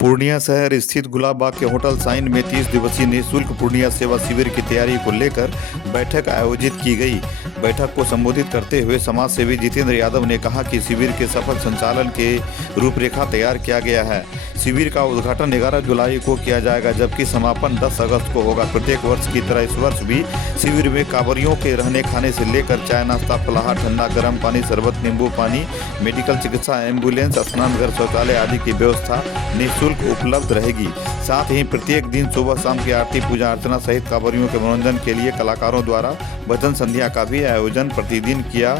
पूर्णिया शहर स्थित गुलाबबाग के होटल साइन में 30 दिवसीय निःशुल्क पूर्णिया सेवा शिविर की तैयारी को लेकर बैठक आयोजित की गई। बैठक को संबोधित करते हुए समाज सेवी जितेंद्र यादव ने कहा कि शिविर के सफल संचालन के रूपरेखा तैयार किया गया है। शिविर का उद्घाटन 11 जुलाई को किया जाएगा, जबकि समापन 10 अगस्त को होगा। प्रत्येक वर्ष की तरह इस वर्ष भी शिविर में कांवरियों के रहने खाने से लेकर चाय नाश्ता, फलाहार, ठंडा गर्म पानी, शरबत, नींबू पानी, मेडिकल चिकित्सा, एम्बुलेंस, स्नान घर, शौचालय आदि की व्यवस्था निःशुल्क उपलब्ध रहेगी। साथ ही प्रत्येक दिन सुबह शाम की आरती, पूजा अर्चना सहित कांवरियों के मनोरंजन के लिए कलाकारों द्वारा भजन संध्या का भी आयोजन प्रतिदिन किया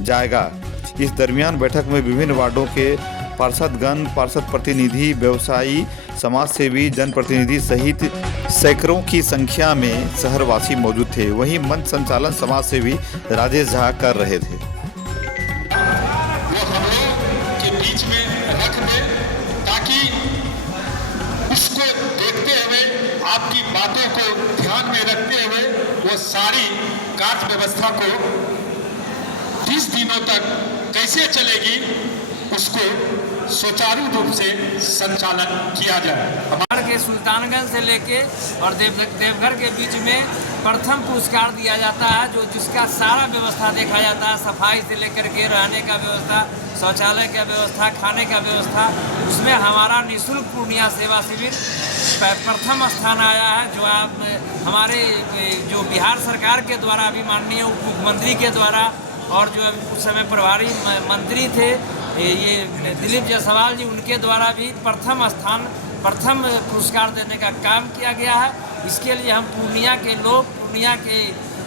जाएगा। इस दरमियान बैठक में विभिन्न वार्डों के पार्षदगण, पार्षद प्रतिनिधि, व्यवसायी, समाजसेवी, जनप्रतिनिधि सहित सैकड़ों की संख्या में शहरवासी मौजूद थे। वहीं मंच संचालन समाजसेवी राजेश झा कर रहे थे। बीच में रख दे ताकि उसको देखते हुए, आपकी बातों को ध्यान में रखते हुए वो सारी कार्य व्यवस्था को 30 दिनों तक कैसे चलेगी उसको सुचारू रूप से संचालन किया जाए। हमारे के सुल्तानगंज से लेके और देवघर के बीच में प्रथम पुरस्कार दिया जाता है, जो जिसका सारा व्यवस्था देखा जाता है, सफाई से लेकर के रहने का व्यवस्था, शौचालय का व्यवस्था, खाने का व्यवस्था। उसमें हमारा निःशुल्क पूर्णिया सेवा शिविर प्रथम स्थान आया है, जो आप हमारे जो बिहार सरकार के द्वारा अभी माननीय उप मुख्यमंत्री के द्वारा और जो उस समय प्रभारी मंत्री थे ये दिलीप जायसवाल जी, उनके द्वारा भी प्रथम पुरस्कार देने का काम किया गया है। इसके लिए हम पूर्णिया के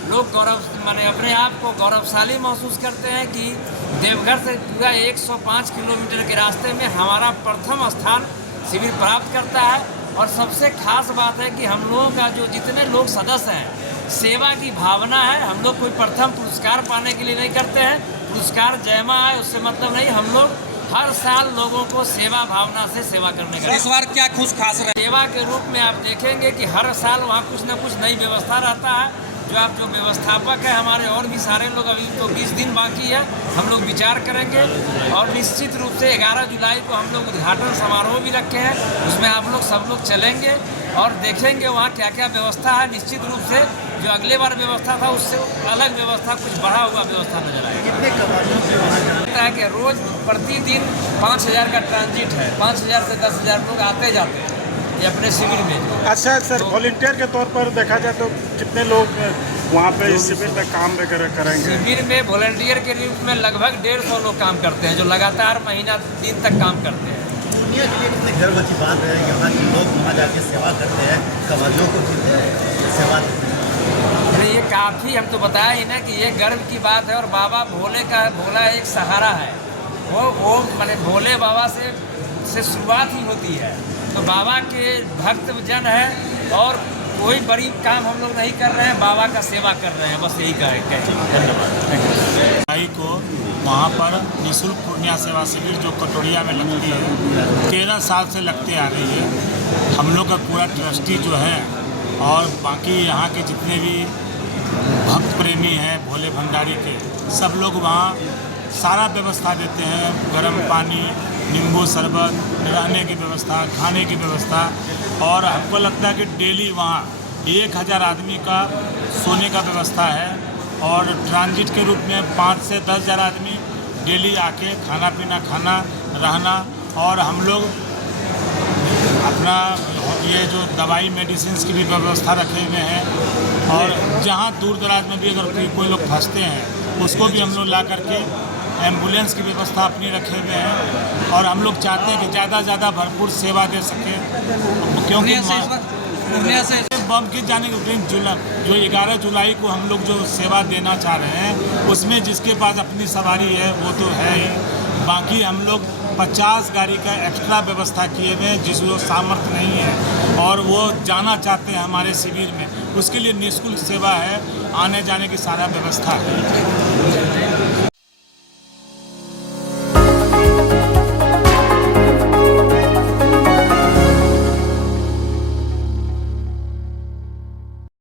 लोग गौरव माने अपने आप को गौरवशाली महसूस करते हैं कि देवघर से पूरा 105 किलोमीटर के रास्ते में हमारा प्रथम स्थान शिविर प्राप्त करता है। और सबसे खास बात है कि हम लोगों का जो जितने लोग सदस्य हैं, सेवा की भावना है। हम लोग कोई प्रथम पुरस्कार पाने के लिए नहीं करते हैं, पुरस्कार जयमा है उससे मतलब नहीं। हम लोग हर साल लोगों को सेवा भावना से सेवा करने का। इस बार क्या कुछ खास रहा? सेवा के रूप में आप देखेंगे कि हर साल वहाँ कुछ न कुछ नई व्यवस्था रहता है। जो व्यवस्थापक है हमारे और भी सारे लोग, अभी तो 20 दिन बाकी है, हम लोग विचार करेंगे। और निश्चित रूप से 11 जुलाई को हम लोग उद्घाटन समारोह भी रखे हैं, उसमें आप लोग सब लोग चलेंगे और देखेंगे वहाँ क्या क्या व्यवस्था है। निश्चित रूप से जो अगले बार व्यवस्था था उससे अलग व्यवस्था, कुछ बढ़ा हुआ व्यवस्था नजर आएगा। है कि रोज प्रतिदिन 5000 का ट्रांजिट है, 5000 से 10,000 लोग आते जाते हैं ये अपने शिविर में। अच्छा सर, वॉलंटियर के तौर पर देखा जाए तो कितने लोग वहाँ पे इस शिविर में काम वगैरह करेंगे? शिविर में वॉलंटियर के रूप में लगभग 150 लोग काम करते हैं, जो लगातार महीना दिन तक काम करते हैं। दुनिया के लिए कितने गर्व की बात है, यहाँ के लोग वहाँ जाके सेवा करते हैं, कांवरियों को सेवा देते हैं। ये काफ़ी, हम तो बताया ही ना कि ये गर्व की बात है। और बाबा भोला एक सहारा है, वो माने भोले बाबा से शुरुआत ही होती है। तो बाबा के भक्त जन है और कोई बड़ी काम हम लोग नहीं कर रहे हैं, बाबा का सेवा कर रहे हैं, बस यही कहें। धन्यवाद। को वहाँ पर निःशुल्क पूर्णिया सेवा शिविर जो कटोरिया में लगती है, 13 साल से लगते आ रही है। हम लोग का पूरा ट्रस्टी जो है और बाकी यहाँ के जितने भी भक्त प्रेमी हैं भोले भंडारी के, सब लोग वहाँ सारा व्यवस्था देते हैं, गर्म पानी, नींबू शरबत, रहने की व्यवस्था, खाने की व्यवस्था। और हमको लगता है कि डेली वहाँ 1000 आदमी का सोने का व्यवस्था है। और ट्रांजिट के रूप में 5 से 10,000 आदमी डेली आके खाना पीना, खाना, रहना। और हम लोग अपना ये जो दवाई मेडिसिन की भी व्यवस्था रखे हुए हैं। और जहाँ दूर दराज में भी अगर कोई लोग फंसते हैं उसको भी हम लोग ला करके एम्बुलेंस की व्यवस्था अपनी रखे हुए हैं। और हम लोग चाहते हैं कि ज़्यादा से ज़्यादा भरपूर सेवा दे सकें, क्योंकि बम की जाने के जो 11 जुलाई को हम लोग जो सेवा देना चाह रहे हैं उसमें जिसके पास अपनी सवारी है वो तो है ही, बाकी हम लोग 50 गाड़ी का एक्स्ट्रा व्यवस्था किए हुए हैं जिसको सामर्थ्य नहीं है और वो जाना चाहते हैं हमारे शिविर में, उसके लिए निःशुल्क सेवा है, आने जाने की सारा व्यवस्था है।